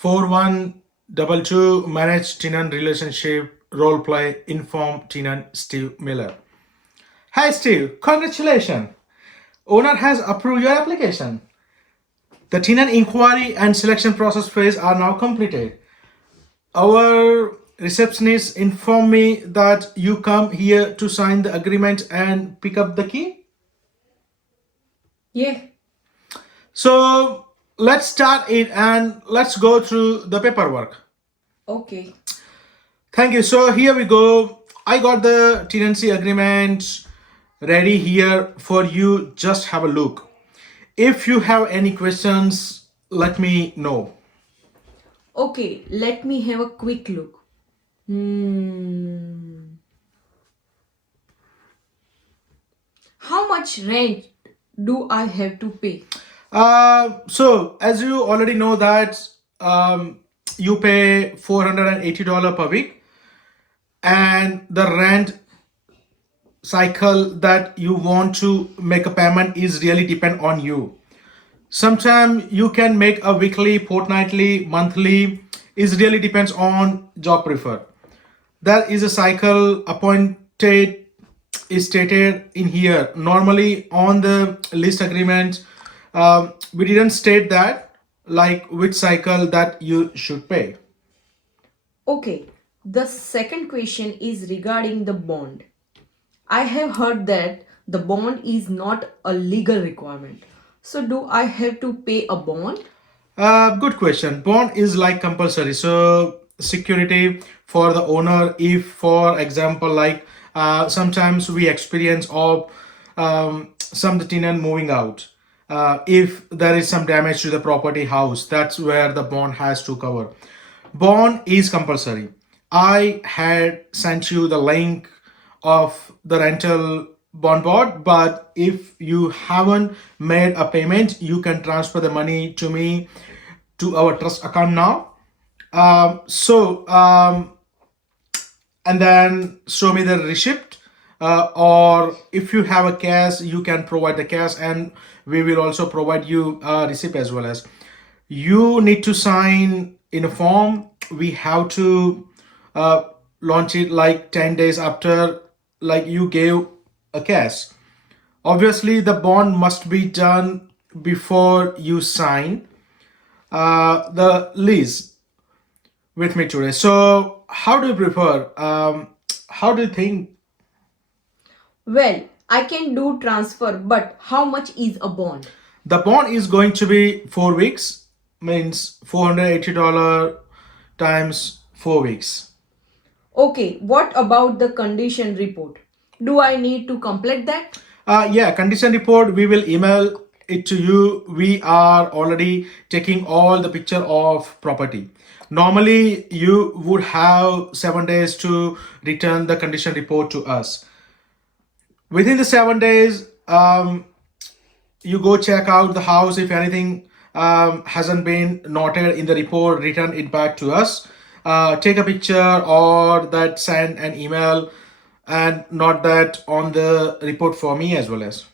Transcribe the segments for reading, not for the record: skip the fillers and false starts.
CPPREP4122 manage tenant relationship role play inform tenant Steve Miller. Hi Steve, congratulations. Owner has approved your application. The tenant inquiry and selection process phase are now completed. Our receptionist informed me that you come here to sign the agreement and pick up the key. Yeah. So let's start it and let's go through the paperwork. Okay. Thank you. So here we go. I got the tenancy agreement ready here for you. Just have a look. If you have any questions, let me know. Okay, let me have a quick look. How much rent do I have to pay? So as you already know that you pay $480 per week, and the rent cycle that you want to make a payment is really depend on you. Sometimes you can make a weekly, fortnightly, monthly. It really depends on job preferred. There is a cycle appointed is stated in here. Normally on the lease agreement, we didn't state that like which cycle that you should pay. Okay, the second question is regarding the bond. I have heard that the bond is not a legal requirement. So, do I have to pay a bond? Good question. Bond is like compulsory. So security for the owner. If, for example, like sometimes we experience of some tenant moving out. If there is some damage to the property house, that's where the bond has to cover. Bond is compulsory. I had sent you the link of the rental bond board, but if you haven't made a payment, you can transfer the money to me to our trust account now. And then show me the receipt, or if you have a cash, you can provide the cash, and we will also provide you a receipt as well. As you need to sign in a form. We have to launch it like 10 days after like you gave a cash. Obviously the bond must be done before you sign the lease with me today. So how do you prefer, how do you think? Well, I can do transfer, but how much is a bond? The bond is going to be 4 weeks, means $480 times 4 weeks. Okay, what about the condition report? Do I need to complete that? Yeah, condition report, we will email it to you. We are already taking all the picture of property. Normally, you would have 7 days to return the condition report to us. Within the 7 days, you go check out the house. If anything hasn't been noted in the report, return it back to us. Take a picture or that send an email and note that on the report for me as well. As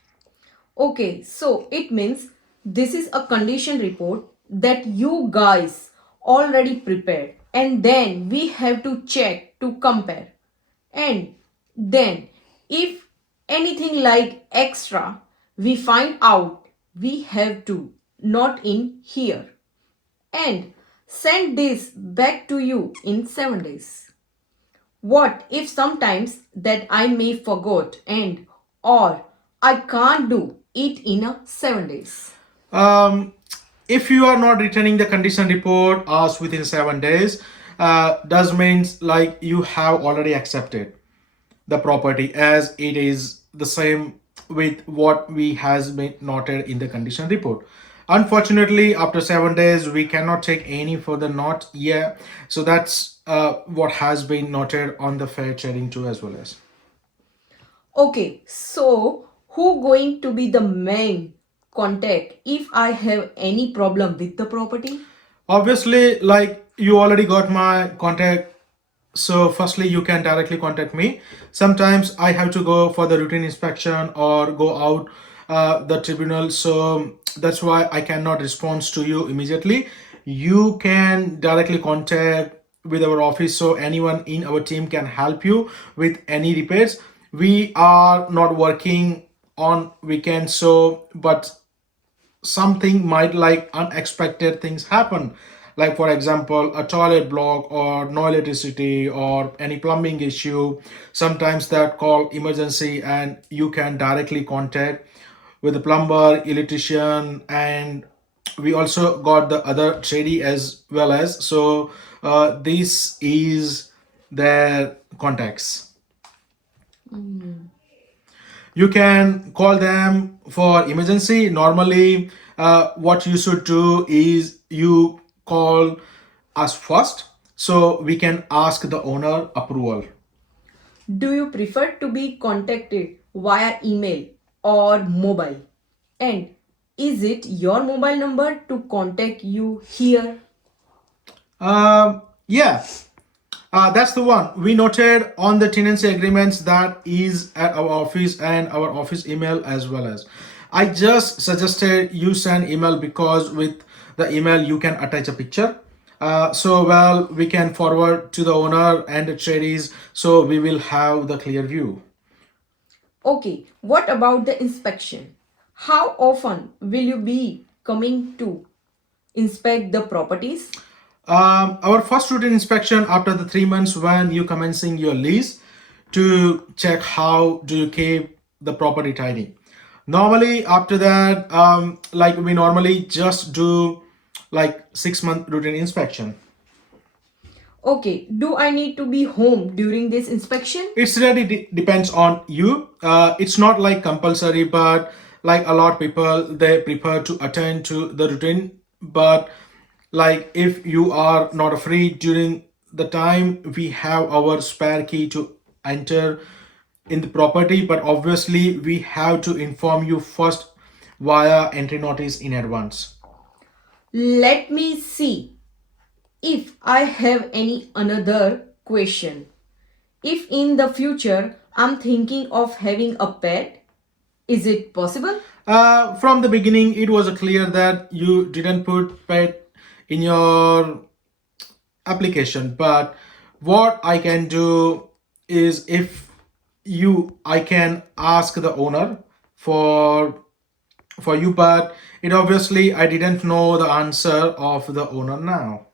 Okay, so it means this is a condition report that you guys already prepared, and then we have to check to compare. And then if anything like extra we find out, we have to note in here and send this back to you in 7 days. What if sometimes that I may forgot and or I can't do it in a 7 days? if you are not returning the condition report as within 7 days, does means like you have already accepted the property as it is the same with what we has been noted in the condition report. Unfortunately, after 7 days, we cannot take any further note. Yeah, so that's what has been noted on the fair trading too as well. As Okay, so who going to be the main contact if I have any problem with the property? obviously, like you already got my contact, so firstly you can directly contact me. Sometimes I have to go for the routine inspection or go out the tribunal, so that's why I cannot respond to you immediately. you can directly contact with our office, so anyone in our team can help you with any repairs. We are not working on weekends, so but something might like unexpected things happen, like for example a toilet block or no electricity or any plumbing issue. Sometimes that call emergency and you can directly contact with the plumber, electrician, and we also got the other tradie as well as. So this is their contacts. You can call them for emergency. Normally what you should do is you call us first so we can ask the owner approval. Do you prefer to be contacted via email or mobile? And is it your mobile number to contact you here? Yeah, that's the one. We noted on the tenancy agreements that is at our office and our office email as well as. I just suggested you send email because with the email you can attach a picture. So well, we can forward to the owner and the tradies, so we will have the clear view. Okay, what about the inspection? How often will you be coming to inspect the properties? Our first routine inspection after the 3 months when you commencing your lease to check how do you keep the property tidy. Normally after that, like we normally just do like 6 month routine inspection. Okay, do I need to be home during this inspection? It's really depends on you. It's not like compulsory, but like a lot of people they prefer to attend to the routine. But like if you are not free during the time, we have our spare key to enter in the property, but obviously we have to inform you first via entry notice in advance. Let me see if I have any another question. If in the future I'm thinking of having a pet, is it possible? From the beginning it was clear that you didn't put pet in your application, but what I can do is if you I can ask the owner for you, but it obviously I didn't know the answer of the owner now.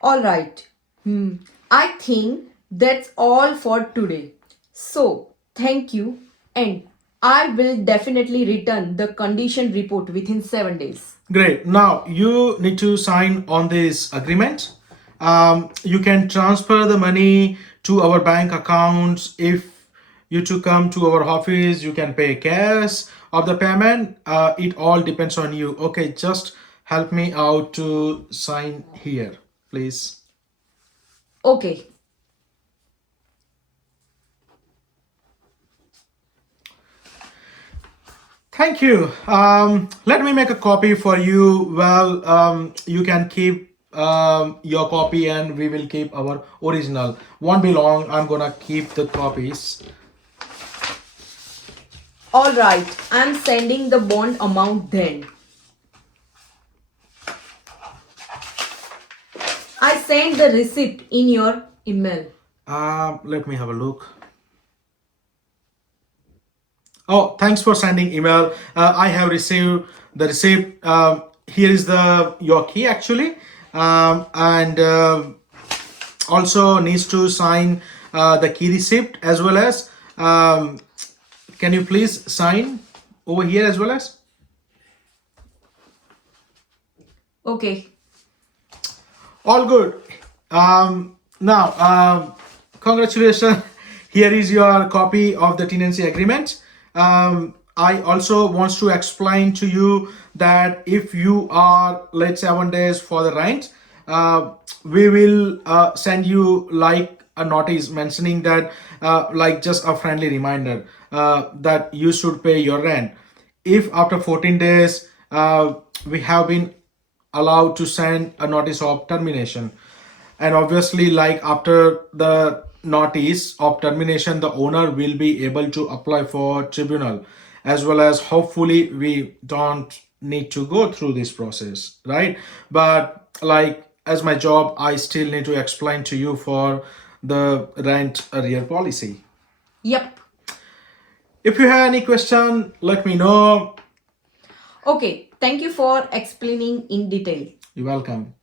All right. I think that's all for today. So, thank you, and I will definitely return the condition report within 7 days. Great. Now you need to sign on this agreement. You can transfer the money to our bank accounts. If you to come to our office, you can pay cash of the payment. It all depends on you. Okay, just help me out to sign here, please. Okay. Thank you. Let me make a copy for you. Well, you can keep your copy and we will keep our original. Won't be long. I'm gonna keep the copies. All right. I'm sending the bond amount then. I sent the receipt in your email. Let me have a look. Oh, thanks for sending email. I have received the receipt. Here is the your key actually, and also needs to sign the key receipt as well as. Can you please sign over here as well as? Okay. All good. Now, congratulations. Here is your copy of the tenancy agreement. I also want to explain to you that if you are late 7 days for the rent, we will send you like a notice mentioning that, like just a friendly reminder that you should pay your rent. If after 14 days we have been allowed to send a notice of termination, and obviously like after the notice of termination the owner will be able to apply for tribunal, as well as hopefully we don't need to go through this process, right? But like as my job, I still need to explain to you for the rent arrear policy. Yep. If you have any question, let me know. Okay, thank you for explaining in detail. You're welcome.